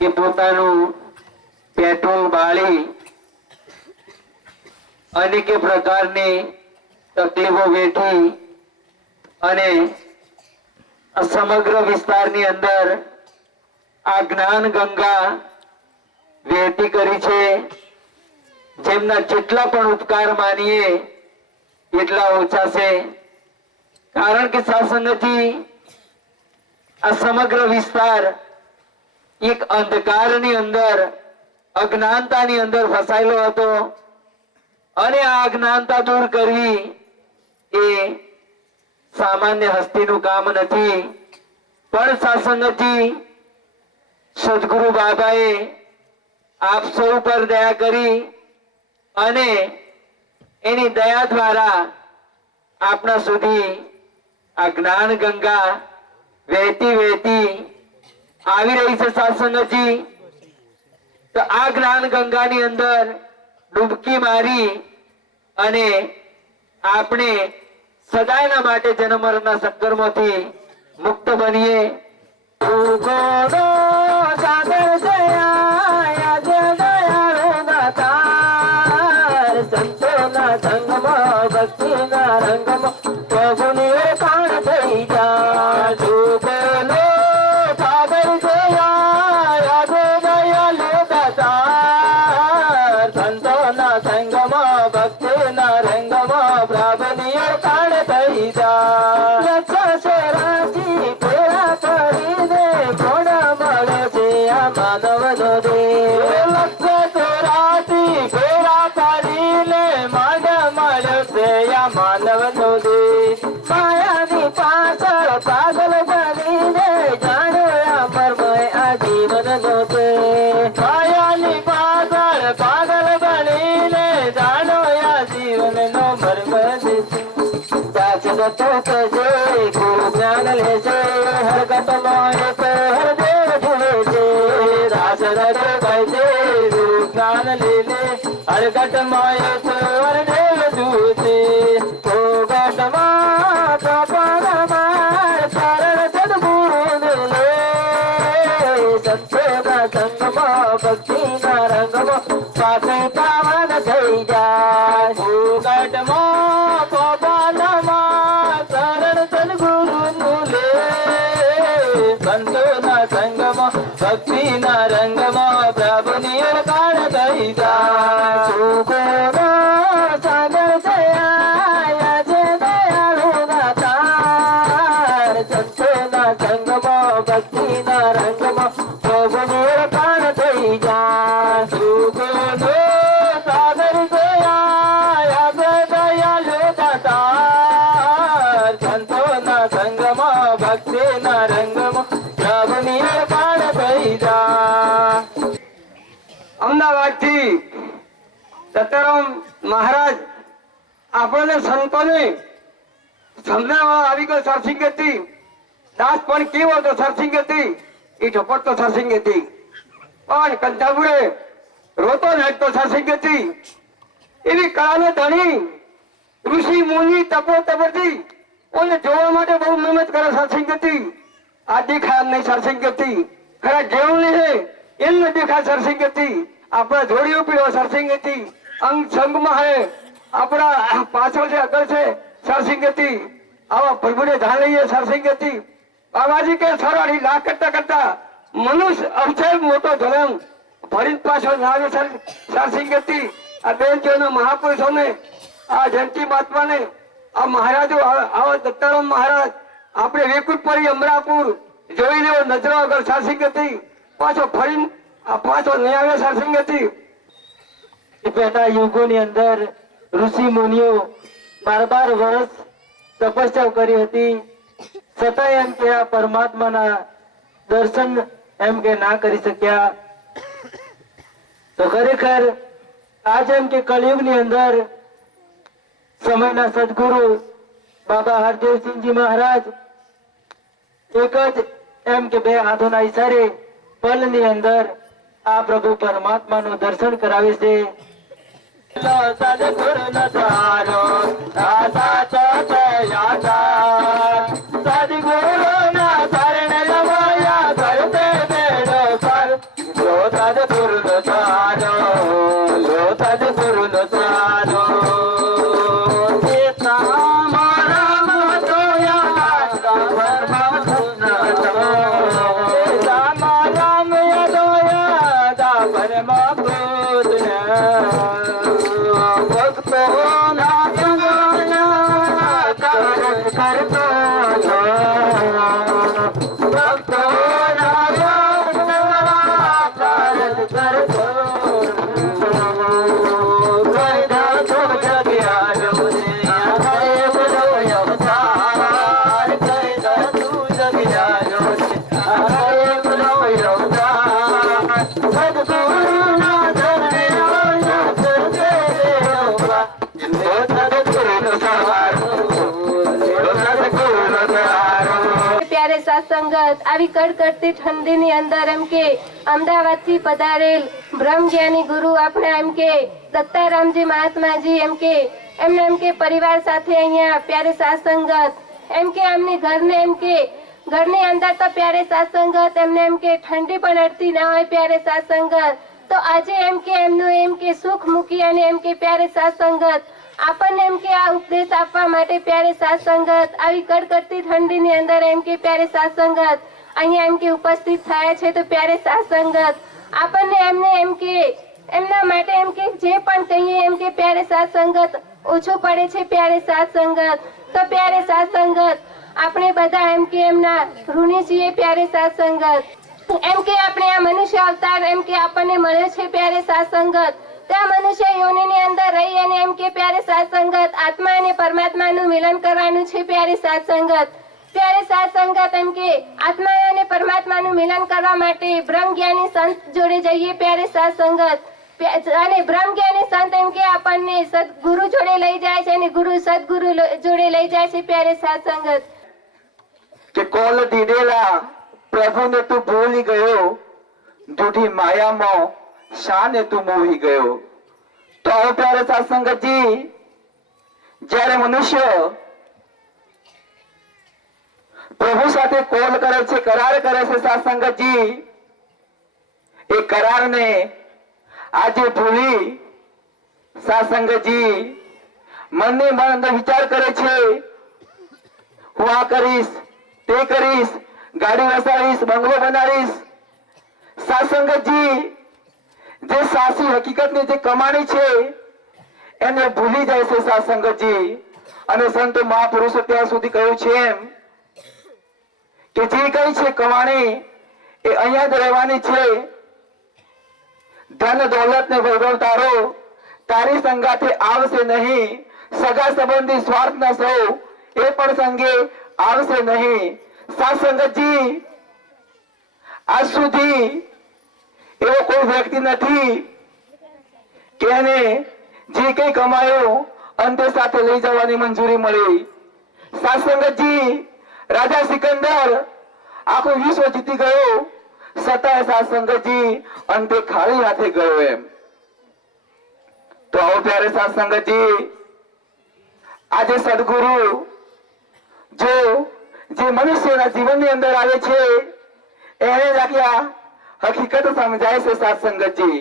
કે પોતાનું પેટ્રોલ બાળી અનેક પ્રકારની તકલીફો વેઠી અને સમગ્ર વિસ્તારની અંદર આ જ્ઞાન ગંગા વહેતી કરી છે, જેમના જેટલા પણ ઉપકાર માનીએ એટલા ઓછા છે। કારણ કે સાસંગજી આ સમગ્ર વિસ્તાર એક અંધકારની અંદર અજ્ઞાનતાની અંદર ફસાયેલો હતો અને આ અજ્ઞાનતા દૂર કરવી એ સામાન્ય હસ્તીનું કામ નથી, પણ સાસંગજી સદગુરુ બાબાએ આપ સૌ પર દયા કરી અને એની દયા દ્વારા આપણા સુધી આ જ્ઞાન ગંગા વહેતી વહેતી આવી રહી છે। સાસંગજી તો આ જ્ઞાન ગંગાની અંદર ડૂબકી મારી અને આપણે સદાયના માટે જન્મ મરણના સંકર્મોથી મુક્ત બનીએ। ભક્તિના રંગમાં પ્રભુને કાણ થઈ જા સાગર જયા દયાલુ દાતાર સંતોના સંગમાં ભક્તિના રંગમાં પ્રભુને કાણ થઈ જા રાજી પેરા કરીને કોણ મળે છે આ માનવ નો દેવ માનવ નો દેશ માયાની પાછળ પાગલ બનીને જાણો આ મર્મય આ જીવન નો છે। માયાની પાછળ પાગલ બનીને જાણો આ જીવન નો મર્મય છે। સાચો તો કહેજે ગુરુ જ્ઞાન લેશે હરકત મોય હર દેવ જુએ છે। દાસ રજ કહેજે ગુરુ જ્ઞાન લેલે હરકત મોય હર દેવ જુએ છે। ભક્તિના રંગમાં પાસે પાવન થઈ જાય ભૂગટમાં પવનમાં શરણ સદગુરુનું લે સંતોના સંગમાં ભક્તિના રંગમાં પ્રભુની કાળ થઈ જાય। સાગર જયા છે દયાળુ દાતાર સંતોના સંગમાં ભક્તિના રંગમાં પ્રભુની કાળ થઈ જાય। સાગર જયા દયાલુ દાતાર સંતોના સંગમાં ભક્તિના રંગમાં પ્રભુની કાળ થઈ જાય। અમદાવાદ થી સત્તારામ મહારાજ આપણને સંતોને સમજાવવા આવી ગયો સરસિંગથી દાસ પણ કેવો હતો સરસિંગથી એ ઝપટતો સરસિંગથી પણ કંઠાબુડે રોતો નાચતો સરસિંગથી એવી કળાનો ધણી ઋષિ મુનિ તપો તપથી ઓને જોવા માટે બહુ મહેનત કરે સરસિંગથી આ દેખાય એમ નહીં સરસિંગથી ખરા જેવું નહીં એમને દેખાય સરસિંગથી આપણા જોડીઓ પીડો સરસિંગથી અંગ સંગમાં હે આપણા પાછળ છે આગળ છે સરસિંગથી આવા પ્રભુને ધાન લઈએ સરસિંગથી બાબાજી કે સરવાળી લાખ કરતા કરતા મનુષ્ય અવસર મોટો ધર્મ ભરીને પાછળ આવે સરસિંગથી આ બેનજીઓના મહાપુરુષોને આ જયંતિ મહાત્માને આ મહારાજો આવા દત્તારામ મહારાજ આપણે વેકુટપરી અમરાપુર જોઈ લેવો નજરો આગળ સરસિંગથી પાછો ફરીને આ પાછો નહીં આવે સરસિંગથી પહેલા યુગોની અંદર ઋષિ મુનિઓ 12 વર્ષ તપસ્યા કરી હતી, છતાં એમ કે આ પરમાત્માના દર્શન એમ કે ના કરી શક્યા। તો ખરેખર આજ એમ કે કળિયુગની અંદર સમયના સદગુરુ બાબા હરદેવસિંહજી મહારાજ એક જ એમ કે 2 હાથોના ઈશારે પલની અંદર આ પ્રભુ પરમાત્માનું દર્શન કરાવે છે। સદગુરુ નતારો સદગુરુ ના શરણ લવાયા કરતે બેડો સર સંગત આવી કડકડતી ઠંડીની અંદર એમ કે અમદાવાદથી પધારેલ બ્રહ્મજ્ઞાની ગુરુ આપણા એમ કે દત્તારામજી મહાત્માજી એમ કે એમને એમ કે પરિવાર સાથે અહીંયા પ્યારે સાસંગત એમ કે એમની ઘરને એમ કે ઘરની અંદર તો પ્યારે સાસંગત એમને એમ કે ઠંડી પણ અડતી ના હોય પ્યારે સાસંગત તો આજે એમ કે એમનું એમ કે સુખ મૂકી અને એમ કે પ્યારે સાસંગત આપણને એમ કે આ ઉપદેશ આપવા માટે પ્યારે સાસંગત આવી કડકડતી ઠંડીની અંદર એમ કે પ્યારે સાસંગત અહીંયા એમ કે ઉપસ્થિત થયા છે તો પ્યારે સાસંગત આપણને એમને એમ કે એમના માટે એમ કે જે પણ કહીએ એમ કે પ્યારે સાસંગત ઓછું પડે છે પ્યારે સાસંગત તો પ્યારે સાસંગત આપણે બધા એમ કે એમના ઋણી છીએ પ્યારે સાસંગત એમ કે આપણે આ મનુષ્ય અવતાર એમ કે આપણને મળ્યો છે પ્યારે સાસંગત ત્યાં મનુષ્ય યોનિની અંદર રહી અને એમ કે પ્યારે સાસંગત આત્મા અને પરમાત્માનું મિલન કરવાનું છે પ્યારે સાસંગત પ્યારે સાસંગત એમ કે આત્મા અને પરમાત્માનું મિલન કરવા માટે બ્રહ્મજ્ઞાની સંત જોડે જઈએ પ્યારે સાસંગત અને બ્રહ્મજ્ઞાની સંત એમ કે આપણને સદગુરુ જોડે લઈ જાય છે અને ગુરુ સદગુરુ જોડે લઈ જાય છે પ્યારે સાસંગત કે કોલ દીધેલા પ્રભુને તું ભૂલી ગયો દૂધી માયામાં શાને તું મોહી ગયો તો હવે પ્યારે સાસંગતજી જ્યારે મનુષ્ય પ્રભુ સાથે કોલ કરે છે કરાર કરે છે સાસંગતજી એ કરારને આજે ભૂલી સાસંગતજી મનને મન અંદર વિચાર કરે છે હું આ કરીશ તે કરીશ ગાડી વસાવીશ બંગલો બનાવીશ સાસંગતજી જે સાચી હકીકતની જે કમાણી છે એને ભૂલી જાય છે સાસંગતજી અને સંત મહાપુરુષો ત્યાં સુધી કહ્યું છે એમ કે જે કઈ છે કમાણી એ અહીંયા જ રહેવાની છે ધન દોલત ને વૈભવ તારો તારી સંગાથે આવશે નહીં સગા સંબંધી સ્વાર્થ ના સૌ એ પણ સંગે આવશે નહીં સાસંગતજી આજ સુધી એવો કોઈ વ્યક્તિ નથી કે એને જે કઈ કમાયો અંતે સાથે લઈ જવાની મંજૂરી મળી સાસંગતજી રાજા સિકંદર આખું વિશ્વ જીતી ગયો છતાંય સાસંગતજી અંતે ખાલી હાથે ગયો એમ તો આવો ત્યારે સાસંગતજી આજે સદગુરુ જો જે મનુષ્યના જીવનની અંદર આવે છે એને જ આખી હકીકત સમજાય છે સાસંગતજી